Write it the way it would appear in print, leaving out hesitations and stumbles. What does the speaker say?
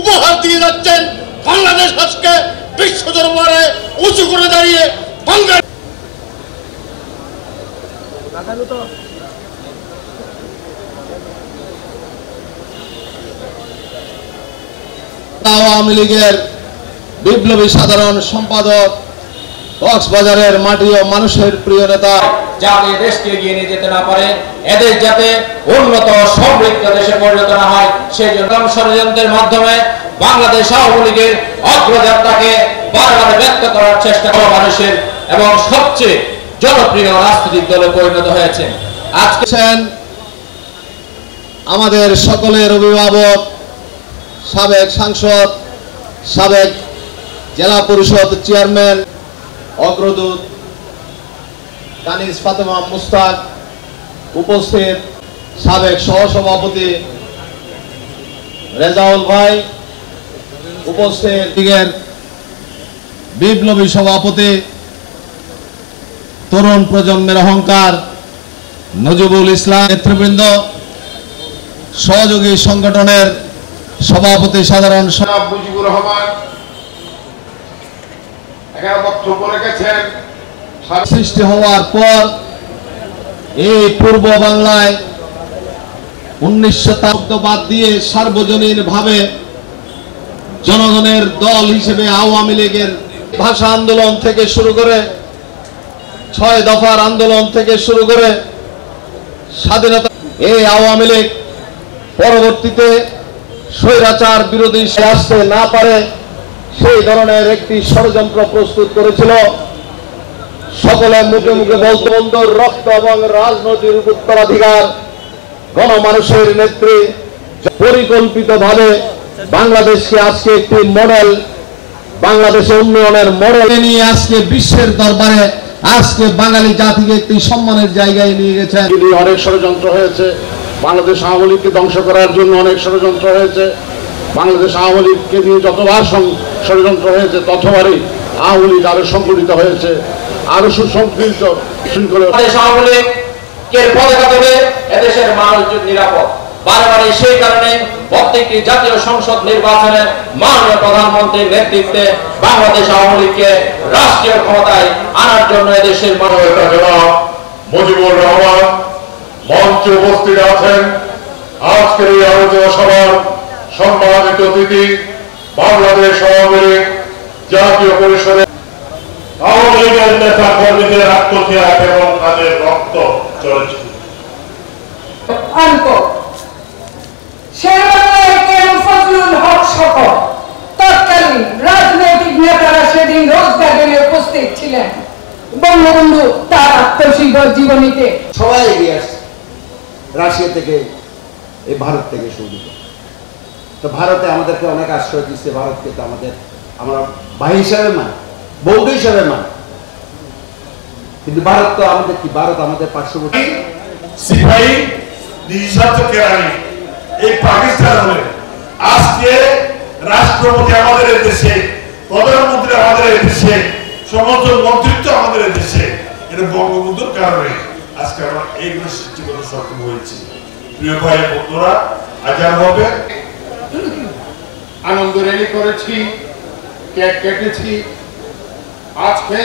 উপহার দিয়ে যাচ্ছেন। বাংলাদেশ আজকে বিশ্ব দরবারে উঁচু করে দাঁড়িয়ে আওয়ামী লীগের বিপ্লবী সাধারণ সম্পাদক, কক্সবাজারের মাটি ও মানুষের প্রিয় নেতা, যাতে দেশকে এগিয়ে নিয়ে যেতে না পারে, এদের যাতে উন্নত সমৃদ্ধ দেশে পরিণত না হয়, সেই জন্য ষড়যন্ত্রের মাধ্যমে বাংলাদেশ আওয়ামী লীগের অগ্রযাত্রাকে বারবার ব্যক্ত করার চেষ্টা করা মানুষের এবং সবচেয়ে জনপ্রিয় রাজনৈতিক দলে পরিণত হয়েছে। আজকে আমাদের সকলের অভিভাবক, সাবেক সাংসদ, সাবেক জেলা পরিষদ চেয়ারম্যান, অগ্রদূত কানিজ ফাতেমা মুস্তাক, উপস্থিত সাবেক সহসভাপতি রেজাউল ভাই, উপস্থিত লীগের বিপ্লবী সভাপতি, তরুণ প্রজন্মের অহংকার নজিবুল ইসলাম, নেতৃবৃন্দ, সহযোগী সংগঠনের সভাপতি সাধারণ মুজিবুর রহমান এখানে বক্তব্য রেখেছেন। সৃষ্টি হওয়ার পর এই পূর্ব বাংলায় 1900 বাদ দিয়ে সার্বজনীন ভাবে জনগণের দল হিসেবে আওয়ামী লীগের ভাষা আন্দোলন থেকে শুরু করে 6 দফার আন্দোলন থেকে শুরু করে স্বাধীনতা, এই আওয়ামী লীগ পরবর্তীতে স্বৈরাচার বিরোধী আসতে না পারে সেই ধরনের একটি ষড়যন্ত্র প্রস্তুত করেছিল। সকলে মুখে মুখে বলতে বলতো রক্ত এবং রাজনৈতিক উত্তরাধিকার গণমানুষের নেত্রী পরিকল্পিতভাবে বাংলাদেশকে আজকে একটি মডেল, বাংলাদেশের উন্নয়নের মডেল নিয়ে আজকে বিশ্বের দরবারে আজকে বাঙালি জাতিকে একটি সম্মানের জায়গায় নিয়ে গেছেন। অনেক ষড়যন্ত্র হয়েছে, বাংলাদেশ আওয়ামী লীগকে ধ্বংস করার জন্য অনেক ষড়যন্ত্র হয়েছে। বাংলাদেশ আওয়ামী লীগকে নিয়ে যতবার ষড়যন্ত্র হয়েছে ততবারই আওয়ামী লীগ আরো সংগঠিত হয়েছে, আরো সুসংগঠিত শৃঙ্খলা। আওয়ামী লীগের পতাকা ধরে এদেশের মানুষ নিরাপদ। বারবারই সেই কারণে প্রত্যেকটি জাতীয় সংসদ নির্বাচনে মাননীয় প্রধানমন্ত্রীর নেতৃত্বে বাংলাদেশ আওয়ামী লীগকে রাষ্ট্রীয় ক্ষমতায় আনার জন্য এদেশের মানুষ মুজিবুর রহমান মঞ্চে উপস্থিত আছেন। আজকের এই আলোচনা সভার সম্মানিত অতিথি বাংলাদেশ আওয়ামী লীগ জাতীয় পরিষদের আওয়ামী লীগের নেতা কর্মীদের আত্মত্যাগ এবং তাদের রক্ত চলেছে। তৎকালীন রাজনৈতিক নেতারা সেদিন রোজ গার্ডেনে উপস্থিত ছিলেন। বঙ্গবন্ধু তার আত্মজীবনীতে সবাই এগিয়ে আসছে, রাশিয়া থেকে, এই ভারত থেকে শুরু। তো ভারতে আমাদেরকে অনেক আশ্রয় দিচ্ছে। ভারতকে তো আমরা ভাই হিসাবে মানি, বন্ধু হিসাবে মানি, কিন্তু ভারত তো আমাদের কি, ভারত আমাদের পার্শ্ববর্তী। সিপাহী নিঃস্বার্থ কেরানি এই পাকিস্তান হলে আজকে রাষ্ট্রপতি আমাদের দেশে, প্রধানমন্ত্রী আমাদের দেশে, সমস্ত মন্ত্রিত্ব আমাদের দেশে, এটা বঙ্গবন্ধুর কারণে আজকে আমরা এইগুলো সৃষ্টি করতে সক্ষম হয়েছি। প্রিয় ভাই বন্ধুরা, আজান হবে, আনন্দ র্যালি করেছি, কেক কেটেছি। আজকে